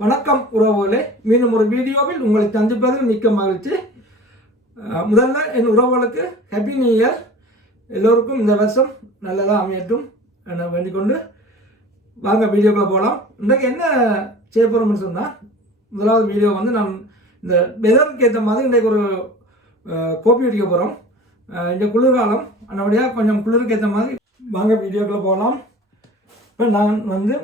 வணக்கம் உறவுகளே. மீண்டும் ஒரு வீடியோவில் உங்களை சந்திப்பதில் மிக்க மகிழ்ச்சி. முதல்ல என் உறவுகளுக்கு ஹாப்பி நியூ இயர் எல்லோருக்கும் இந்த வருஷம் நல்லதாக அமையட்டும் என வேண்டிக்கொண்டு வாங்க வீடியோக்குள்ள போகலாம் இன்றைக்கு என்ன செய்ய போகிறோம்னு சொன்னால் முதலாவது வீடியோ வந்து நான் இந்த வெதருக்கு ஏற்ற மாதிரி இன்றைக்கு ஒரு கோப்பி அடிக்க போகிறோம் இந்த குளிர்காலம் அதனுடைய கொஞ்சம் குளிருக்கு ஏற்ற மாதிரி வாங்க வீடியோக்குள்ளே போகலாம் இப்போ நான் வந்து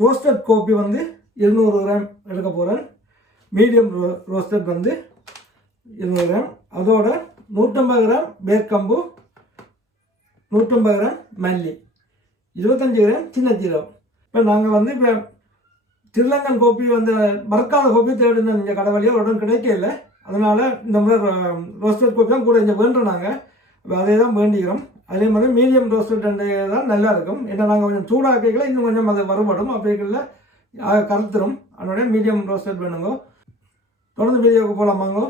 ரோஸ்டட் கோப்பி வந்து இருநூறு கிராம் எடுக்க போகிறேன் மீடியம் ரோ ரோஸ்டட் வந்து இருநூறு கிராம். அதோட நூற்றம்பது கிராம் வேர்க்கம்பு நூற்றம்பது கிராம் மல்லி இருபத்தஞ்சி கிராம் சின்ன ஜீரகம் இப்போ நாங்கள் வந்து இப்போ திருலங்கன் கோப்பி வந்து மறக்காத கோப்பி தேடின இங்கே கடவுளையோ உடனே கிடைக்கல. அதனால் இந்த முறை ரோஸ்டட் கோப்பி தான் கூட இங்கே வேண்டுறோம் நாங்கள் இப்போ அதே தான் வேண்டிக்கிறோம். அதே மாதிரி மீடியம் ரோஸ்டட் தான் நல்லா இருக்கும். ஏன்னா நாங்கள் கொஞ்சம் சூடாக்கைகளை இன்னும் கொஞ்சம் அது வருபடும் அப்படிக்கல கருத்துரும். அதனுடைய மீடியம் ரோஸ்டட் வேணுங்கோ தொடர்ந்து வீடியோவுக்கு போகலாமாங்கோ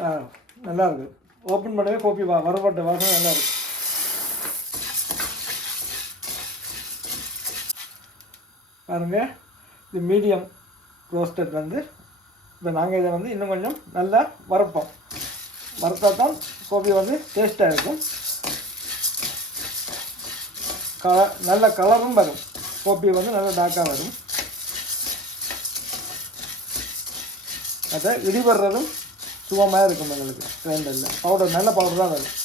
ஆ, நல்லா இருக்கு. ஓப்பன் பண்ணவே கோப்பி வா வரப்பட்ட வாசனை நல்லா இருக்கு. பாருங்க இது மீடியம் ரோஸ்டட் வந்து. இப்போ நாங்கள் இதை வந்து இன்னும் கொஞ்சம் நல்லா வறுப்போம். வறுத்தா தான் கோபி வந்து டேஸ்ட்டாக இருக்கும். கலர் நல்ல கலரும் வரும். கோபி வந்து நல்ல டாக்காக வரும். அதை இடிபடுறதும் சுகமாக இருக்கும் எங்களுக்கு. கிரைண்டரில் பவுடர் நல்ல பவுடர் தான் வரும்.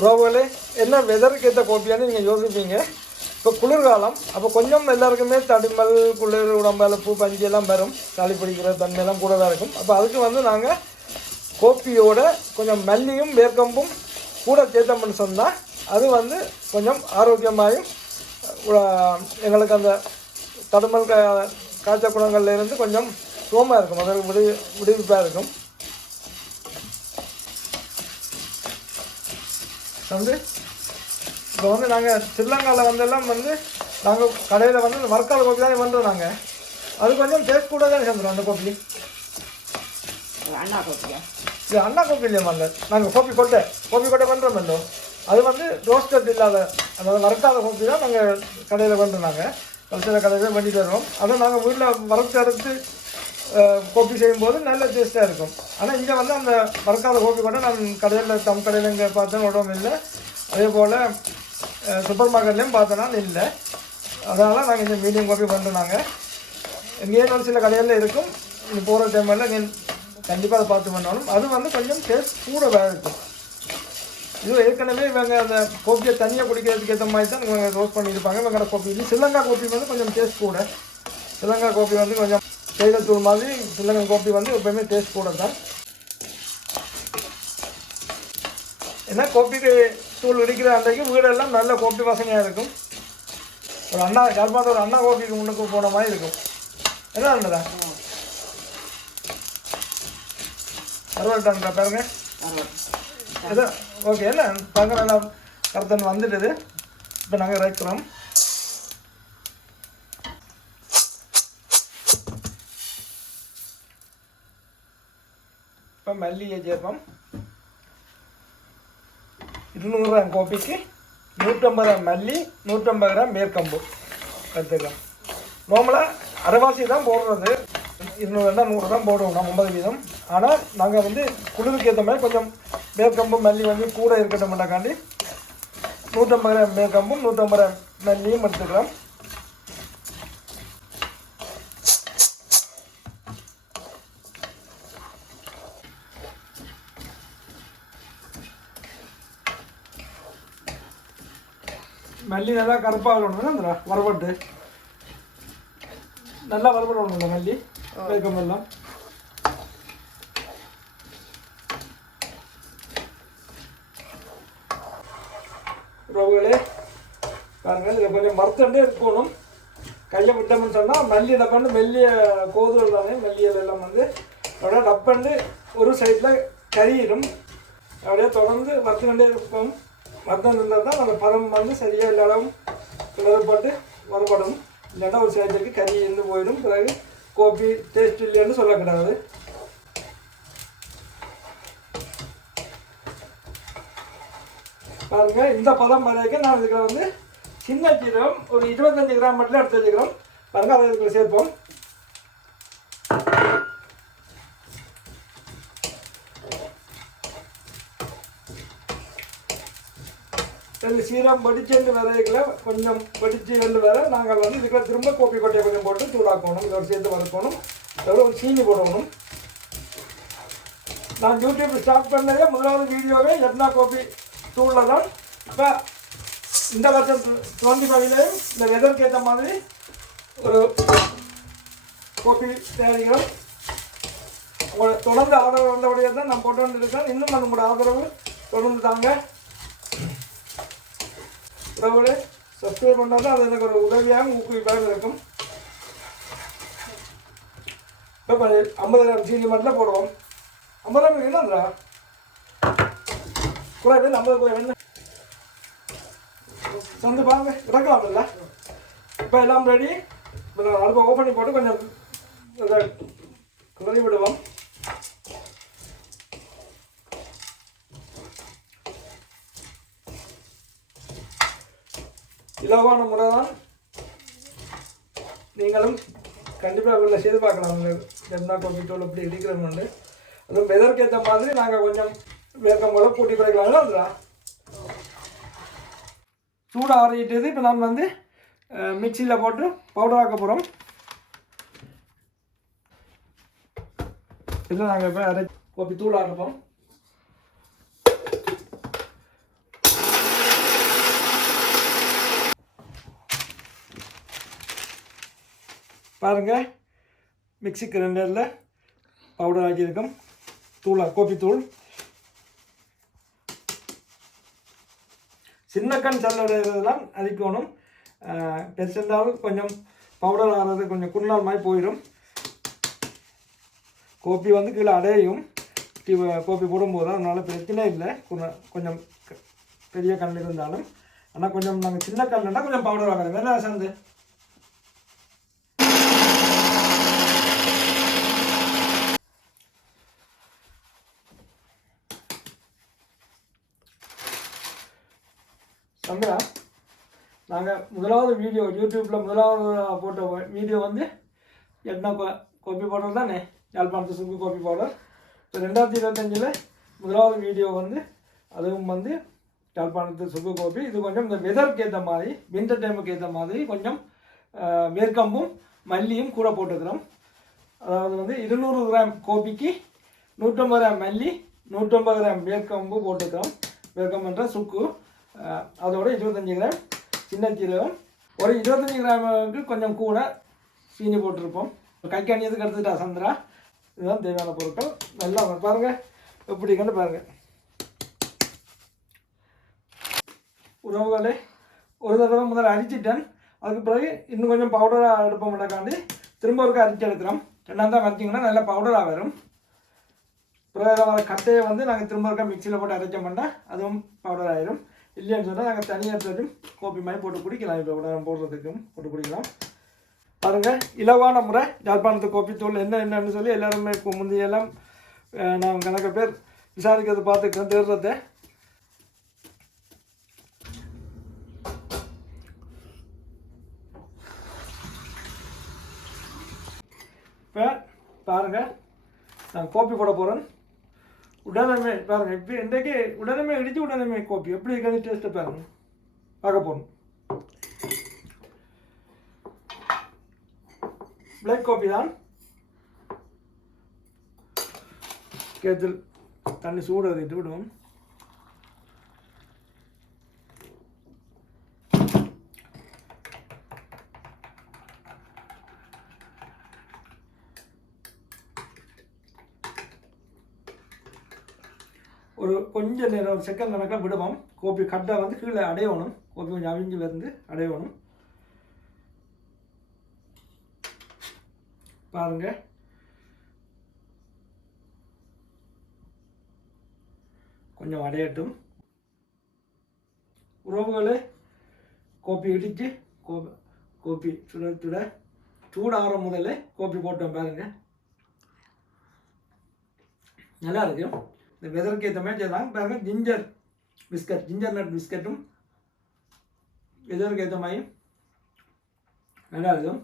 உறவுகளே என்ன வெதருக்கு ஏற்ற கோப்பியான்னு நீங்கள் யோசிப்பீங்க? இப்போ குளிர்காலம் அப்போ கொஞ்சம் எல்லாருக்குமே தடிமல் குளிர் உடம்பளப்பு பஞ்சு எல்லாம் வரும். சளி பிடிக்கிற தன்மையெல்லாம் கூட தான் இருக்கும். அப்போ அதுக்கு வந்து நாங்கள் கோப்பியோட கொஞ்சம் மல்லியும் வேர்க்கம்பும் கூட சேர்த்தோம்னு சொன்னால் அது வந்து கொஞ்சம் ஆரோக்கியமாயும் எங்களுக்கு அந்த தடுமல் கா காய்ச்ச குணங்கள்லேருந்து கொஞ்சம் சுகமாக இருக்கும். அதற்கு விடு விடுவிப்பாக இருக்கும். வந்து இப்போ வந்து நாங்கள் ஸ்ரீலங்காவில் வந்தெல்லாம் வந்து நாங்கள் கடையில் வந்து இந்த மரக்கால் கோப்பி தான் பண்ணுறோம் நாங்கள் அது கொஞ்சம் டேஸ்ட் கூட தான் சேர்ந்துடும் அந்த கோப்பி அண்ணா கோப்பியா இது அண்ணா கோப்பி இல்லையா மல்ல நாங்கள் கோப்பி கொட்டை கோப்பி கொட்டை பண்ணுறோம் இல்லோ அது வந்து ரோஸ்டட் இல்லாத அதாவது வறுக்காத கோப்பி தான் நாங்கள் கடையில் பண்ணுறோம் நாங்கள் கல்ச்சர கடையில் பண்ணிட்டு வருவோம். அதை நாங்கள் வீட்டில் வறுத்து எடுத்து கோப்பி செய்யும்போது நல்ல டேஸ்ட்டாக இருக்கும். ஆனால் இங்கே வந்து அந்த வறுக்காத கோப்பி கொட்டை நான் கடையில் தம் கடையில் இங்கே பார்த்தேன் உடம்பு இல்லை. அதே போல் சூப்பர் மார்க்கெட்லேயும் பார்த்தோன்னா இல்லை. அதனால் நாங்கள் இந்த மீடியம் கோப்பி பண்ணுறோம் நாங்கள் எங்கேயும் ஒரு சில கடைகளில் இருக்கும். இங்கே போகிற டைமில் நீங்கள் கண்டிப்பாக அதை பார்த்து பண்ணாலும் அது வந்து கொஞ்சம் டேஸ்ட் கூட வேறு இருக்கும். இது ஏற்கனவே இவங்க அந்த கோப்பியை தனியாக குடிக்கிறதுக்கு ஏற்ற மாதிரி தான் இவங்க ரோஸ்ட் பண்ணியிருப்பாங்க. இவங்க கோப்பி இது ஸ்ரீலங்கா கோப்பி வந்து கொஞ்சம் டேஸ்ட் கூட. ஸ்ரீலங்கா கோப்பி வந்து கொஞ்சம் தேயிலத்தூள் மாதிரி ஸ்ரீலங்கா கோப்பி வந்து எப்பவுமே டேஸ்ட் கூட தான். ஏன்னா கோப்பிக்கு தூள் இடிக்கிற அன்றைக்கு வீடெல்லாம் நல்ல கோப்பி வாசனையாக இருக்கும். ஒரு அண்ணா கர்மாத்த ஒரு அண்ணா கோப்பிக்கு முன்னுக்கு போன மாதிரி இருக்கும். என்ன அண்ணதா அறுபட்டாங்க பாருங்க. இது ஓகே என்ன? பாருங்க நல்லா கருத்தன் வந்துட்டுது. இப்போ நாங்கள் இறக்குறோம். இப்போ மல்லியை சேர்ப்போம் இருநூறு கிராம் கோப்பிக்கு நூற்றம்பது கிராம் மல்லி நூற்றம்பது கிராம் மேற்கம்பு. எடுத்துக்கலாம் நார்மலாக அரைவாசி தான் போடுறது. இருநூறுனா நூறு தான் போடுவோம். நம்ம ஐம்பது வீதம். ஆனால் நாங்கள் வந்து குளிருக்கு ஏற்ற மாதிரி கொஞ்சம் மேற்கம்பு மல்லி வந்து கூட இருக்கட்டும்ட்டாக்காண்டி நூற்றம்பது கிராம் மேற்கம்பும் நூற்றம்பது கிராம் மல்லியும் எடுத்துக்கலாம். மல்லி நல்லா கருப்பாக இருக்கணும் அந்த வரப்பட்டு நல்லா வரப்படணும் இந்த மல்லி வேக்கம் எல்லாம். உறவுகளே பாருங்கள் இதில் கொஞ்சம் மறுத்தண்டே இருக்கணும். கையை விட்டோம்னு சொன்னால் மல்லி டப்பாண்டு மெல்லிய கோதுகள் தானே மெல்லியல் எல்லாம் வந்து அப்படியே டப்பண்டு ஒரு சைடில் கரியிடும் அப்படியே தொடர்ந்து வறுத்துக்கொண்டே இருக்கும் வறுத்து இருந்தால் தான் அந்த பதம் வந்து சரியாக எல்லா கிளறுபட்டு வரப்படும். இல்லைன்னா ஒரு சிலருக்கு கறி இருந்து போயிடும். பிறகு கோபி டேஸ்ட் இல்லைன்னு சொல்லக்கூடாது பாருங்க இந்த பதம் வரைக்கும் நான் இதுக்கு வந்து சின்ன சீரகம் ஒரு இருபத்தஞ்சு கிராம் மட்டும் எடுத்து வச்சுக்கிறோம். பாருங்கள் அதை இதுக்குள்ள சேர்ப்போம். ரெண்டு சீரம் படிச்சுன்னு விதைகளை கொஞ்சம் படிச்சு ரெண்டு வர நாங்கள் வந்து இதுக்குள்ள திரும்ப கோப்பி கொட்டையை கொஞ்சம் போட்டு சூடாக்கணும். இதோட சேர்த்து வறுக்கணும். அதோட ஒரு சீனி போடணும். நான் யூடியூப் ஸ்டார்ட் பண்ணதே முதலாவது வீடியோவே எட்னா கோப்பி தூளில் தான். இப்போ இந்த வருஷம் டுவெண்ட்டி ஃபைவ்லேயும் இந்த வெதருக்கு ஏற்ற மாதிரி ஒரு கோப்பி தயாரிக்கிறோம். உங்களை தொடர்ந்து ஆதரவு வந்தபடியே தான் நான் போட்டு வந்துருக்கேன். இன்னும் நம்மளோட ஆதரவு தொடர்ந்து தாங்க. உறவுகளே சப்ஸ்கிரைப் பண்ணால் தான் அது எனக்கு ஒரு உதவியாக ஊக்குவிப்பாக இருக்கும். இப்போ ஐம்பது கிராம் சீனி மட்டும் போடுவோம் ஐம்பது கிராம் என்னன்றா குறை பேர் ஐம்பது குறை வேணும் சந்து பாருங்க இறக்கலாம் இல்லை? இப்போ எல்லாம் ரெடி இப்போ நான் அடுப்பை ஓப்பன் பண்ணி போட்டு கொஞ்சம் கிளறி விடுவோம். இலவான முறை தான் நீங்களும் கண்டிப்பாக உள்ள செய்து பார்க்கலாம். உங்கள் என்ன கோபி தூள் இப்படி இடிக்கிறோம்னு அதுவும் வெதற்கேற்ற ஏற்ற மாதிரி நாங்கள் கொஞ்சம் வேகம் போல கூட்டி குறைக்கலாம்ல அதுடா சூடு ஆறிட்டது. இப்போ நம்ம வந்து மிக்சியில் போட்டு பவுடர் ஆக்க போகிறோம் இதில் நாங்கள் இப்போ அரை கோப்பி தூள் ஆட்டுப்போம் பாருங்க. மிக்ஸி கிரைண்டரில் பவுடர் ஆக்கியிருக்கோம். தூளாக கோப்பி தூள். சின்ன கண் சல்லடைதெல்லாம் அழிக்கணும். பெருசிருந்தாலும் கொஞ்சம் பவுடர் ஆகிறது கொஞ்சம் குன்னால் மாதிரி போயிடும். கோப்பி வந்து கீழே அடையும். டீ கோப்பி போடும்போது அதனால் பிரச்சனை இல்லை. கொஞ்சம் பெரிய கல் இருந்தாலும். ஆனால் கொஞ்சம் நாங்கள் சின்ன கல்லுன்னா கொஞ்சம் பவுடர் ஆகிறது வேணா சேர்ந்து சந்திரா நாங்கள் முதலாவது வீடியோ யூடியூப்பில் முதலாவது போட்ட வீடியோ வந்து என்ன கோபி பவுடர் தானே? யாழ்ப்பாணத்து சுக்கு கோப்பி பவுடர் இப்போ ரெண்டாயிரத்தி இருபத்தஞ்சில் முதலாவது வீடியோ வந்து அதுவும் வந்து யாழ்ப்பாணத்து சுக்கு கோபி இது கொஞ்சம் இந்த வெதருக்கு ஏற்ற மாதிரி விண்டர் டைமுக்கு ஏற்ற மாதிரி கொஞ்சம் மேற்கம்பும் மல்லியும் கூட போட்டுக்கிறோம். அதாவது வந்து இருநூறு கிராம் கோபிக்கு நூற்றம்பது கிராம் மல்லி நூற்றம்பது கிராம் வேர்க்கம்பு போட்டுக்கிறோம். வேர்க்கம்புன்ற சுக்கு. அதோட இருபத்தஞ்சி கிராம் சின்ன சீரகம் ஒரு இருபத்தஞ்சி கிராமுக்கு கொஞ்சம் கூட சீனி போட்டிருப்போம். கைக்காணியத்துக்கு எடுத்துட்டா சந்திரா. இதுதான் தேவையான பொருட்கள். நல்லா பாருங்கள் எப்படி கண்டு பாருங்கள் உணவுகளை ஒரு தடவை முதல்ல அரிச்சிட்டேன். அதுக்கு பிறகு இன்னும் கொஞ்சம் பவுடராக எடுப்போம் எடுப்போம்னாக்காண்டி திரும்ப ஒருக்க அரிச்சு எடுக்கிறோம். ரெண்டாம் தான் வச்சிங்கன்னா நல்லா பவுடராக வரும். பிறகு வர கட்டையை வந்து நாங்கள் திரும்ப ஒருக்க மிக்சியில் போட்டு அரைச்சோம்னா அதுவும் பவுடர் ஆயிரும். இல்லைன்னு சொன்னால் நாங்கள் தனியாக எடுத்தும் கோப்பி மாதிரி போட்டு குடிக்கலாம். இப்போ உடனே போடுறதுக்கும் போட்டு குடிக்கலாம். பாருங்கள் இலவான முறை யாழ்ப்பாணத்து கோப்பி தூள் என்ன என்னன்னு சொல்லி எல்லாருமே இப்போ முந்தையெல்லாம் நான் கணக்க பேர் விசாரிக்கிறது பார்த்துக்கிறேன் தேடுறத. இப்போ பாருங்கள் நான் கோப்பி போட போகிறேன் உடனமே பாருங்க இப்போ இன்றைக்கு உடனமே இடிச்சு உடனமே கோப்பி எப்படி இருக்கிறது டேஸ்ட்டை பாருங்க. பார்க்க போகணும் பிளாக் காபி தான். கேத்தில் தண்ணி சூடு ஏறிட்டு விடுவோம். கொஞ்சம் நேரம் ஒரு செகண்ட் கணக்காக விடுவோம். கோபி கட்டை வந்து கீழே அடையணும். கோபி கொஞ்சம் அவிஞ்சு வந்து அடையணும். பாருங்க. கொஞ்சம் அடையட்டும். உறவுகளை கோப்பி இடித்து கோபி கோப்பி சுட சுட சூடாகிற முதல்ல கோப்பி போட்டோம் பாருங்கள் நல்லா இருக்கும் இந்த வெதருக்கு ஏற்ற மாதிரி செய்யலாம். பாருங்கள் ஜிஞ்சர் பிஸ்கட் ஜிஞ்சர் நட் பிஸ்கட்டும் வெதருக்கு ஏற்ற மாதிரி நல்லா இருக்கும்.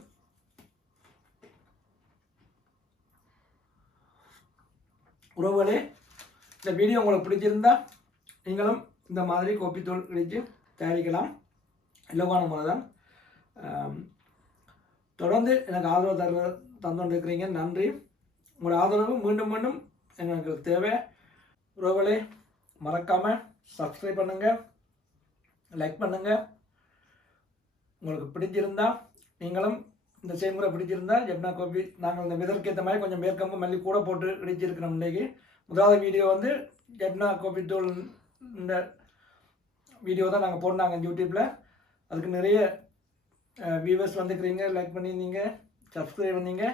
உறவுகளே இந்த வீடியோ உங்களுக்கு பிடிச்சிருந்தா நீங்களும் இந்த மாதிரி கோப்பித்தூள் கிடைச்சி தயாரிக்கலாம். இலவான முறை தான் தொடர்ந்து எனக்கு ஆதரவு தர தந்துட்டு இருக்கிறீங்க நன்றி. உங்களோட ஆதரவு மீண்டும் மீண்டும் எங்களுக்கு தேவை. உறவுகளே மறக்காமல் சப்ஸ்கிரைப் பண்ணுங்கள் லைக் பண்ணுங்கள் உங்களுக்கு பிடிச்சிருந்தா நீங்களும் இந்த செய்முறை பிடிச்சிருந்தா ஜெப்னா கோபி நாங்கள் இந்த விதற்கேற்ற மாதிரி கொஞ்சம் மேற்கம்பு மல்லி கூட போட்டு இடிச்சிருக்கிறோம் இன்றைக்கி முதலாவது வீடியோ வந்து ஜெப்னா கோபி தூள் இந்த வீடியோ தான் நாங்கள் போட்டாங்க யூடியூப்பில் அதுக்கு நிறைய வியூவர்ஸ் வந்துக்கிறீங்க லைக் பண்ணியிருந்தீங்க சப்ஸ்கிரைப் பண்ணீங்க.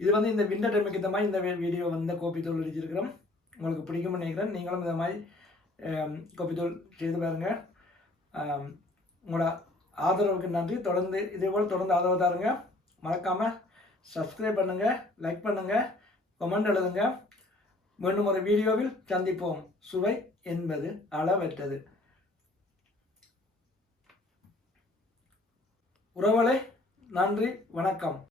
இது வந்து இந்த விண்டர் டைமுக்கு ஏற்ற மாதிரி இந்த வீடியோ வந்து கோபி தூள் இடிச்சிருக்கிறோம் உங்களுக்கு பிடிக்கும்னு நினைக்கிறேன். நீங்களும் இந்த மாதிரி ஆம், செய்து பாருங்கள் உங்களோட ஆதரவுக்கு நன்றி. தொடர்ந்து இதேபோல் தொடர்ந்து ஆதரவு தாருங்க. மறக்காமல் சப்ஸ்கிரைப் பண்ணுங்கள் லைக் பண்ணுங்கள் கமெண்ட் எழுதுங்க. மீண்டும் ஒரு வீடியோவில் சந்திப்போம். சுவை என்பது அளவற்றது. உறவுகளே நன்றி வணக்கம்.